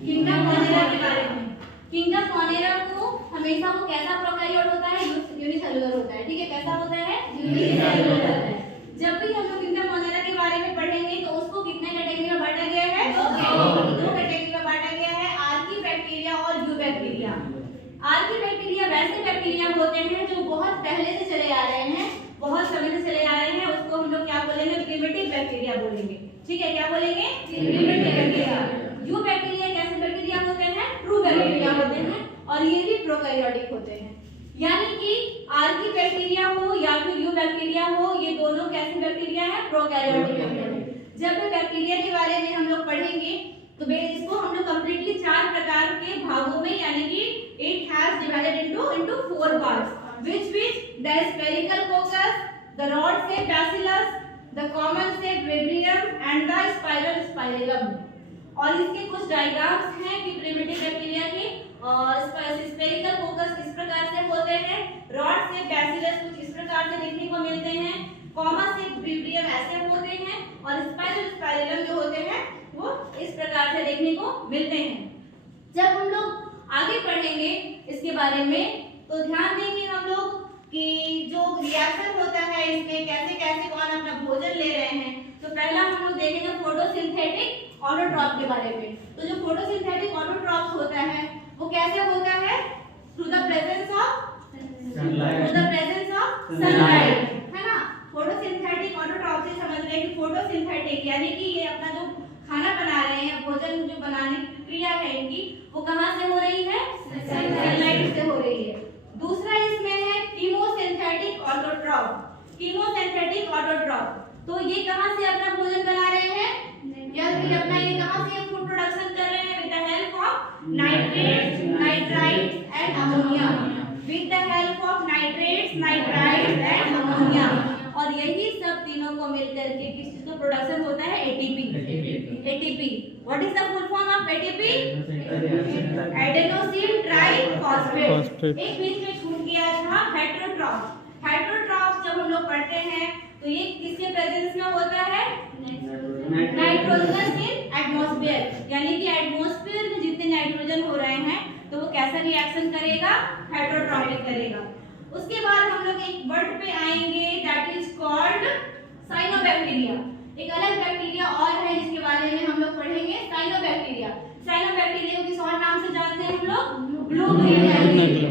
Kingdom Monera के बारे में। किंगडम मोनेरा को हमेशा वो कैसा प्रोकैरियोट होता है, यूनिसेलुलर होता है। ठीक है, कैसा होता है, यूनिसेलुलर होता है। जब भी हम लोग किंगडम मोनेरा के बारे में पढ़ेंगे तो उसको कितने कैटेगरी में बांटा गया है, दो कैटेगरी में बांटा गया है, आर्की बैक्टीरिया और यू बैक्टीरिया। आर्की बैक्टीरिया वैसे बैक्टीरिया होते हैं जो बहुत पहले से चले आ रहे हैं, बहुत समय से चले आ रहे हैं, उसको हम लोग क्या बोलेंगे, प्रिमिटिव बैक्टीरिया बोलेंगे। ठीक है, क्या बोलेंगे, प्रिमिटिव बैक्टीरिया। यू बैक्टीरिया कैसे बैक्टीरिया होते हैं, ट्रू बैक्टीरिया होते हैं, और ये भी प्रोकैरियोटिक होते हैं। यानी कि आर्की बैक्टीरिया हो या फिर यू बैक्टीरिया हो, ये दोनों कैसे बैक्टीरिया है, प्रोकैरियोटिक होते हैं। जब बैक्टीरिया के बारे में हम लोग पढ़ेंगे तो इसको हम लोग कंप्लीटली 4 प्रकार के भागों में, यानी कि it has divided into 4 parts, which the spherical coccus, the rod shaped bacillus, the common shaped vibrio and the spiral spirillum। और इसके कुछ डायग्राम्स हैं कि प्रिमिटिव बैक्टीरिया के स्फेरिकल कोकस इस प्रकार से होते हैं, रॉड शेप बैसिलस कुछ इस प्रकार से देखने को मिलते हैं, कॉमन शेप विब्रियम ऐसे होते हैं, और स्पाइरल स्पाइरलम जो होते हैं वो इस प्रकार से देखने को मिलते हैं। जब हम लोग आगे पढ़ेंगे इसके बारे में तो ध्यान देंगे हम लोग कि जो रिएक्शन होता है इसमें कैसे कैसे कौन अपना भोजन ले रहे हैं। तो पहला हम लोग देखेंगे फोटोसिंथेटिक ऑटोट्रॉप के बारे में। तो जो फोटोसिंथेटिक ऑटोट्रॉप होता है वो कैसे होता है, through the presence of sunlight, है ना। फोटोसिंथेटिक ऑटोट्रॉप से समझ रहे हैं कि फोटोसिंथेटिक यानी कि ये अपना जो खाना बना रहे हैं, भोजन जो बनाने की प्रक्रिया है इनकी, वो कहां से हो रही है, सनलाइट से हो रही है। दूसरा इसमें है कीमोसिंथेटिक ऑटोट्रॉप। कीमोसिंथेटिक ऑटोट्रॉप तो ये कहां से अपना भोजन बना रहे हैं, या फिर अपना ये कहां से फूड प्रोडक्शन कर रहे हैं, with the help of nitrates, nitrites and ammonia, with the help of nitrates, nitrites and ammonia. और यही सब तीनों को मिलकर के किस चीज का प्रोडक्शन होता है, ATP. ATP what is the full form of ATP, adenosine triphosphate. एक बीच में छूट गया था हेटेरोट्रॉफ। हेटेरोट्रॉफ जब हम लोग पढ़ते हैं तो ये किसके प्रेजेंस में होता है, नाइट्रोजन इन एटमॉस्फेयर, यानी कि एटमॉस्फेयर में जितने नाइट्रोजन हो रहे हैं तो वो कैसा रिएक्शन करेगा, हेटेरोट्रॉपिक करेगा। उसके बाद हम लोग एक वर्ड पे आएंगे दैट इज कॉल्ड साइनोबैक्टीरिया। एक अलग बैक्टीरिया और है जिसके बारे में हम लोग पढ़ेंगे, साइनोबैक्टीरिया। साइनोबैक्टीरिया को किस और नाम से जानते हैं हम लोग, ब्लू ग्रीन बैक्टीरिया।